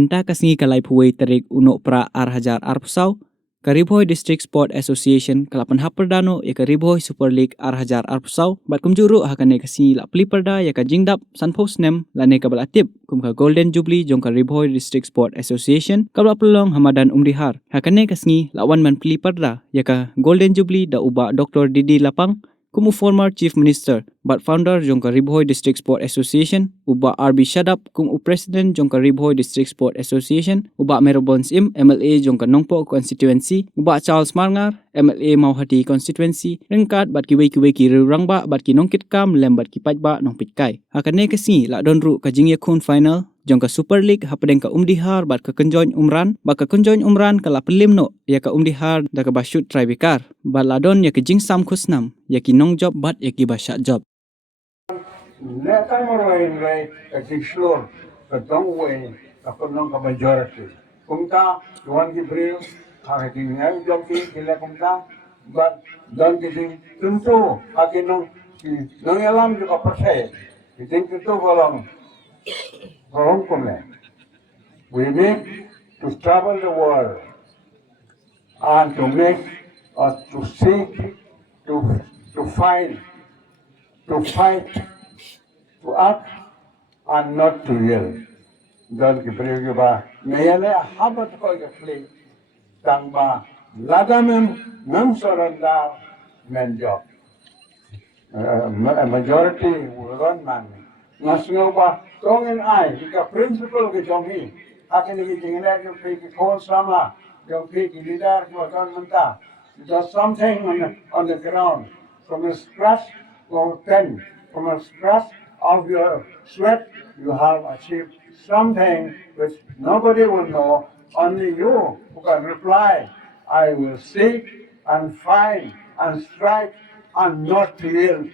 benta kasingi kalai puai tarik unok pra Ar-Hajar Ar-Pusau, Karibhoi District Sport Association kalapan haperdano ya Karibhoi Super League Ar-Hajar Ar-Pusau bat kumjuru hakane kasingi la peliperda ya ka jingdap sanpos nem lane kabal atip kum ka Golden Jubilee jong Karibhoi District Sport Association kabla pelong Hamadan Umrihar hakane kasingi lawan man peliperda ya ka Golden Jubilee da uba Dr. Didi Lapang kumu former Chief Minister, but founder jongka Ribhoi District Sport Association, uba RB Shadap kumu President jongka Ribhoi District Sport Association, uba Merobon Sim, MLA jongka Nongpo Constituency, uba Charles Marngar, MLA Mauhati Constituency, rengkat bat kiwei ki rangba bat ki nongkit kam lem bat ki pajba nongpit kai. Hakane kasi la donru ka jingye kun final jongka Super League hapadeng ka umdihar bat ka kenjoin umran bat ka kenjoin umran kala pelim no ya ka umdihar da ka basyut tribekar bat ladon ya ka jing sam khusnam ya ki nong job bat ya ki basyak job Letang maroin ray explore katong way kapag ka majority kumta tuan ki bril hakiting ngay job kila kumta but don kising tunto hakinong nang alam ko kapasay kiting tunto kolong Hong Kong. We need to travel the world and to make or to seek to find, to fight, to act and not to yell. Don't give you ba. Mayale habat ko gefli. Tang ba ladamem soranda men job. A majority will run man. National ba tong and I, the principle ke jongi. Akin ni jingla yung peki kon sama, yung peki leader ko don menta. Just something on the ground from a scratch or 10 from a scratch of your sweat you have achieved something which nobody will know, only you who can reply. I will seek and find and strike and not to yield.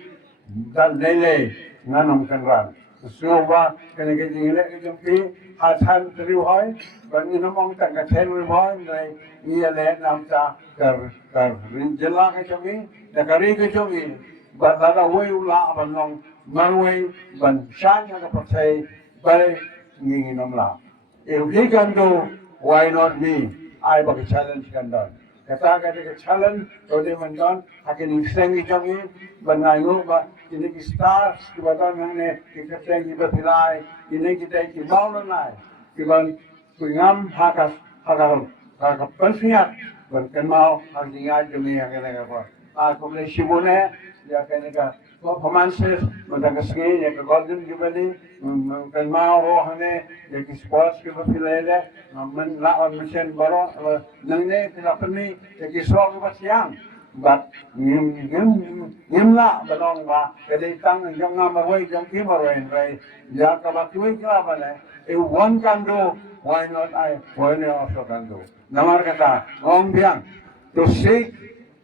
That daily nanong kanran. So ba kaniging ile kajong pi hatan trihoy ban inamong tang katen rihoy nay iale namta kar rinjela kajong na kari kajong ban lada way ula ban nong marway ban shan ka patay bare nginginom la. If he can do, why not me? I bag challenge kan don. Kata ka challenge to de man don hakin sengi jong ban ngayo ba ini ki stars ki badan ne ki kateng ki batilai ini kita ki maulana ki ban kuingam hakas pensiat ban kenal hangingaj demi hangene apa ko le shibune ya kenega performances mentang kesini ya ke Golden Jubilee kan mau rohane ya ki sports ki batilai men lawan mesin baro nangne tidak peni ya ki sok pasiang but nghiêm lạ và lòng và cái đây tăng trong năm mà quay trong kia mà rồi giờ các bạn quý các bạn này if one can do why not I one also can do namar kata ngong biang to seek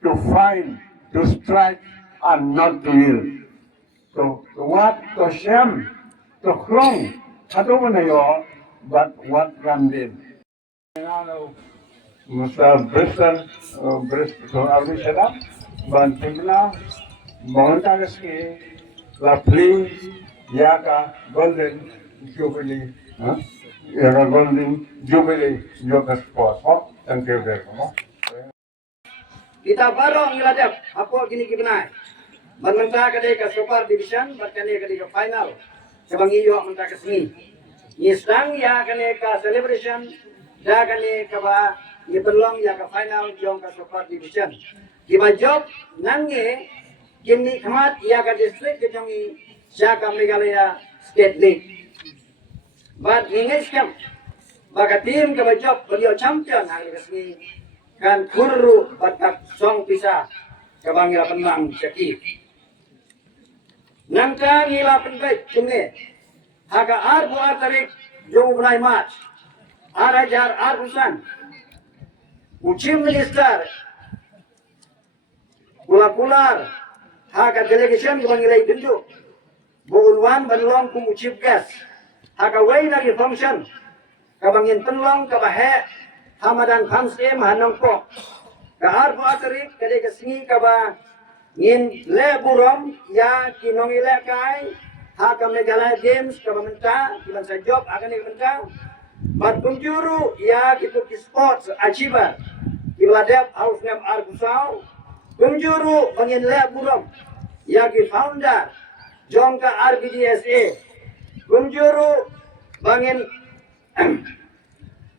to find to strike and not to yield to what to shame to clong satu mana yo but what can did Mr. Bristol Abishada Bantimna Montagasky Lapli Yaka Golden Jubilee Yaka Golden Jubilee Yoga Sports. Thank you very much. Kita barong iladap apa gini kibenai. Mentah kadai ke Super Division, berkali kadai ke final. Sebang iyo mentah ke sini. Nisang ya kadai ke celebration, dah kadai ke ba ye belong ya ke final jong ke Super Division. Kiba job nange kini khamat ya ke district ke jongi ya ke Meghalaya State League. But ingat kam baka tim ke job beliau champion hari kesini kan kuru batak song pisah ke bangila penang syakir. Nangka ngila penbaik jumne haga arbu tarik jong ulai match Ar-Hajar Ar-Pusau Chief Minister Pular haka delegation bangilai dundu buunwan banlong kumu chief guest haka way lagi function kabangin penlong kabahe Hamadan Hamsem hanongko ka arbu atarik kade kesingi kaba ngin le burom ya kinong ile kai haka Meghalaya Games kaba menta kiban sa job akan menta Mat kunjuru ya gitu ki sports achiever. Kiladep house nem Arbusau. Kunjuru bangin le buram. Ya ki founder jongka RBDSA. Kunjuru bangin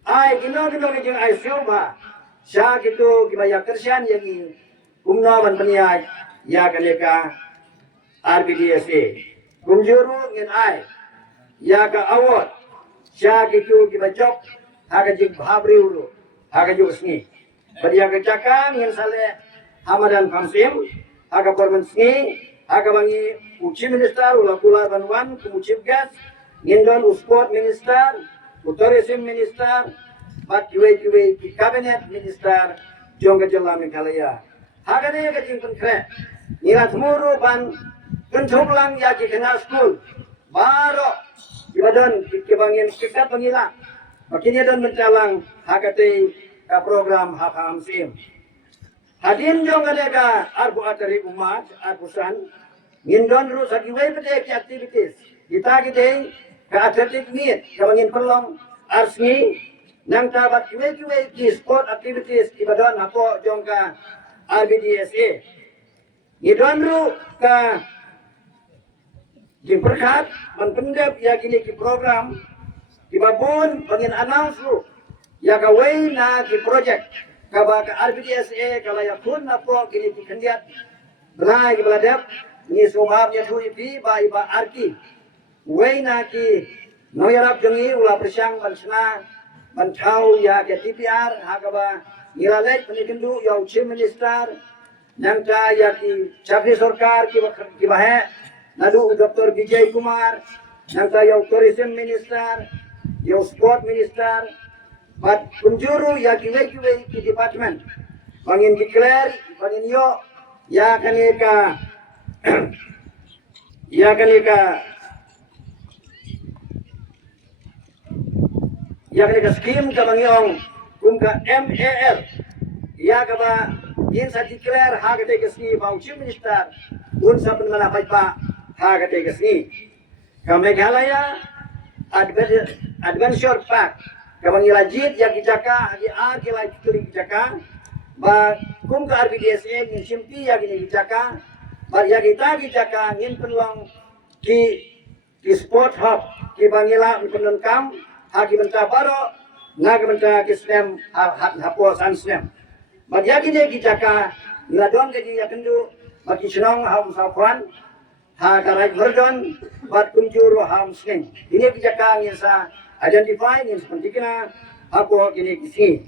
ai gino ni jeng ai sioba. Sya gitu kibaya kersian yang kumnawan peniak ya kaneka RBDSA. Kunjuru ngin ai ya ka award sya gitu kibajok haga jing bhabri uru haga jusni badiya ka cakang ngin sale Hamadan Kamsim haga permensni haga bangi uchi minister ula kula banwan kumuchip gas ngindon usport minister tourism minister bat kiwe ki cabinet minister jongga jela Meghalaya haga ne ka jing penkre ngira tmuru ban kenjonglang ya ki kena school baro ibadan kibangin kikat pangila makanya dan mencalang hakati ka program hakam sim hadin jong adega arbu atari umat arbusan ngindon ru sagiwai pede activities kita gede ka atletic meet kabangin pelong arsni nang tabat kiwe ki sport activities ibadan apo jong ka RBDSA ngindon ru ka diperkat menpendap ya gini ki program di babun pengin announce lu ya kawai na ki project kaba ka RBDSA kala ya kun na po gini ki kendiat belai ki beladap ni sobab ya tu ipi ba iba arki wai na ki noyarap jengi ula persyang bansna bantau ya ke TPR hakaba niralek penikendu ya chief minister nangka ya ki chakri sarkar ki bahe Lalu Dr. Vijay Kumar, nangka yung tourism minister, yung sport minister, but kunjuru ya kiwe ki department, bangin declare, bangin yo, ya kaneka, ya kaneka scheme kabang yung kumka MAL, ya kaba yin sa declare hagate kasi bang chief minister, un sa panmalapay pa. Hagate kasni ka Meghalaya Adventure Park kabang ilajit ya kijaka hagi ar kilai kili kijaka ba kum ka RBDSA ngin simpi ya gini kijaka ba ya kita kijaka ngin penlong ki sport hub ki bangila penon kam hagi benta baro nag benta ki snem hapo san snem ba ya gini kijaka ngadon gaji ya kendu ba ki chnong ham safwan hakarai berdon bat kunjuru hamsning ini bijakang yang sa identify yang seperti kena apa kini kisi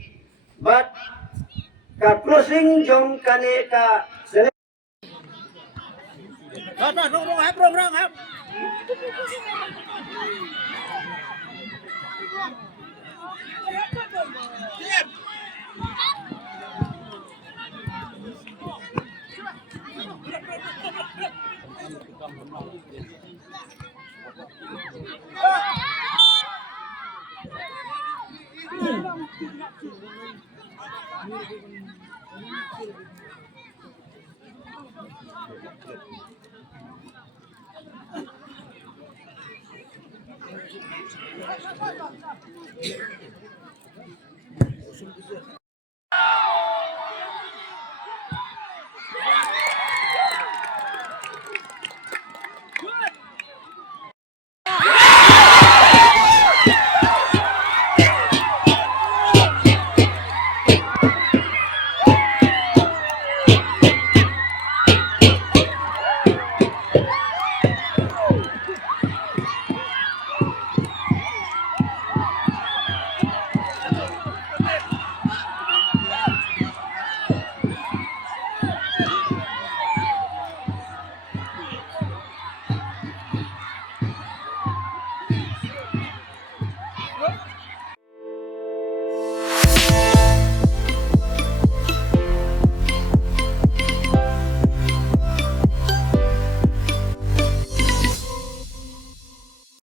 bat ka crossing jong kane ka sele